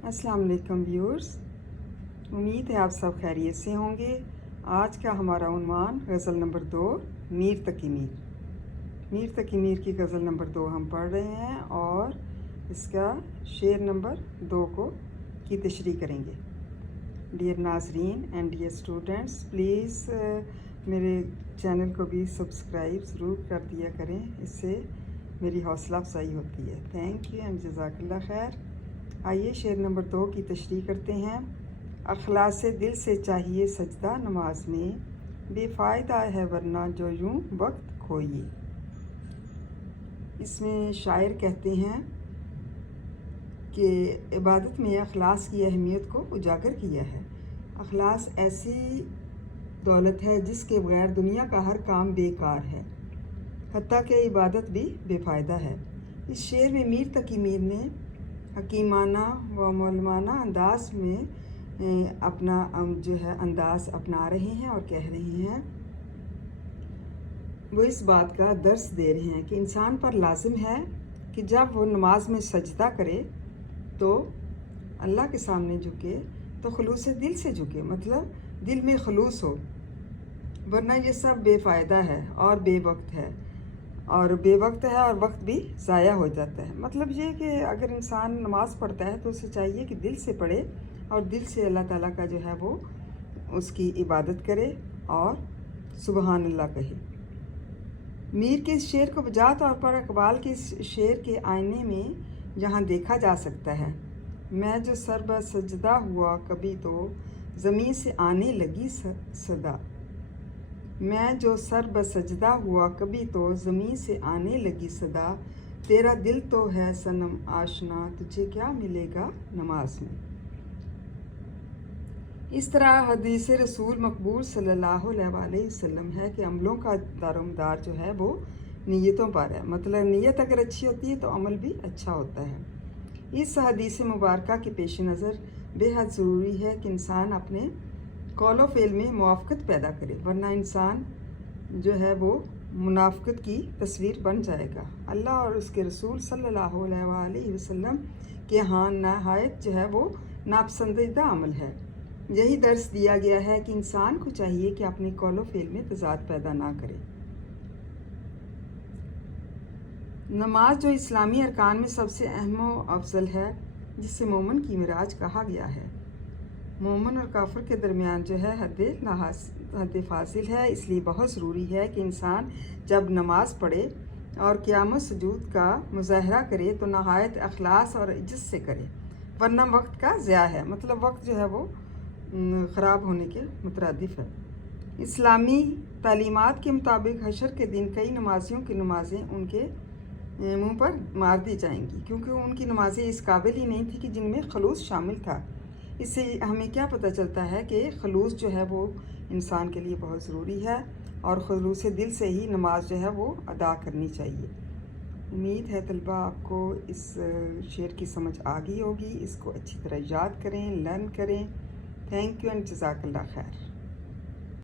अस्सलाम वालेकुम व्यूअर्स, उम्मीद है आप सब खैरियत से होंगे। आज का हमारा उन्वान गज़ल नंबर 2 मीर तकी मीर की गज़ल नंबर 2 हम पढ़ रहे हैं और इसका शेर नंबर 2 की तशरीह करेंगे। डियर नाजरीन एंड डियर स्टूडेंट्स, प्लीज़ मेरे चैनल को भी सब्सक्राइब ज़रूर कर दिया करें, इससे मेरी हौसला अफजाई होती है। थैंक यू एंड जज़ाकल्लाह खैर। आइए शेर नंबर 2 की तशरीह करते हैं। अखलास दिल से चाहिए सजदा नमाज में, बेफ़ायदा है वरना जो यूं वक्त खोइए। इसमें शायर कहते हैं कि इबादत में अखलास की अहमियत को उजागर किया है। अखलास ऐसी दौलत है जिसके बगैर दुनिया का हर काम बेकार है, हत्ता कि इबादत भी बेफ़ायदा है। इस शेर में मीर तकी मीर ने हकीमाना व मौलमाना अंदाज में अपना जो है अंदाज अपना रहे हैं और कह रहे हैं, वो इस बात का दर्स दे रहे हैं कि इंसान पर लाजिम है कि जब वो नमाज में सजदा करे तो अल्लाह के सामने झुके तो खलूस दिल से झुके, मतलब दिल में खलूस हो, वरना ये सब बेफ़ायदा है और बेवक्त है और वक्त भी ज़ाया हो जाता है। मतलब ये कि अगर इंसान नमाज़ पढ़ता है तो उसे चाहिए कि दिल से पढ़े और दिल से अल्लाह ताला का जो है वो उसकी इबादत करे और सुबहान अल्लाह कहे। मीर के इस शेर को बजा तौर पर इकबाल के इस शेर के आईने में यहाँ देखा जा सकता है। मैं जो सर ब सजदा हुआ कभी तो ज़मीन से आने लगी सदा, मैं जो सर बसजदा हुआ कभी तो ज़मीन से आने लगी सदा, तेरा दिल तो है सनम आशना तुझे क्या मिलेगा नमाज में। इस तरह हदीस रसूल मकबूल सल्लल्लाहु अलैहि वसल्लम है कि अमलों का दारोमदार जो है वो नीयतों पर है, मतलब नीयत अगर अच्छी होती है तो अमल भी अच्छा होता है। इस हदीस मुबारका के पेश नज़र बेहद ज़रूरी है कि इंसान अपने कौलो फ़ेल में मुआफ़क़त पैदा करे, वरना इंसान जो है वो मुनाफ़क़त की तस्वीर बन जाएगा। अल्लाह और उसके रसूल सल्लल्लाहु अलैहि वसल्लम के यहाँ नहायत जो है वो नापसंदीदा अमल है। यही दर्स दिया गया है कि इंसान को चाहिए कि अपने कौलो फ़ेल में तज़ाद पैदा ना करे। नमाज जो इस्लामी अरकान में सबसे अहम व अफजल है, जिसे मोमिन की मिराज कहा गया है। मोमिन और काफिर के दरमियान जो है हद फासिल है, इसलिए बहुत ज़रूरी है कि इंसान जब नमाज़ पढ़े और क़ियाम सजूद का मुज़ाहरा करे तो नहायत अखलास और इज्जत से करे, वरना वक्त का ज़िया है, मतलब वक्त जो है वो ख़राब होने के मुतरादिफ है। इस्लामी तालीमात के मुताबिक हशर के दिन कई नमाजियों की नमाज़ें उनके मुँह पर मार दी जाएंगी, क्योंकि उनकी नमाज़ें इस काबिल ही नहीं थी कि जिनमें खलूस शामिल था। इससे हमें क्या पता चलता है कि खलूस जो है वो इंसान के लिए बहुत ज़रूरी है और खलूस दिल से ही नमाज जो है वो अदा करनी चाहिए। उम्मीद है तलबा आपको इस शेर की समझ आ गई होगी। इसको अच्छी तरह याद करें, लर्न करें। थैंक यू एंड जज़ाकल्लाह खैर।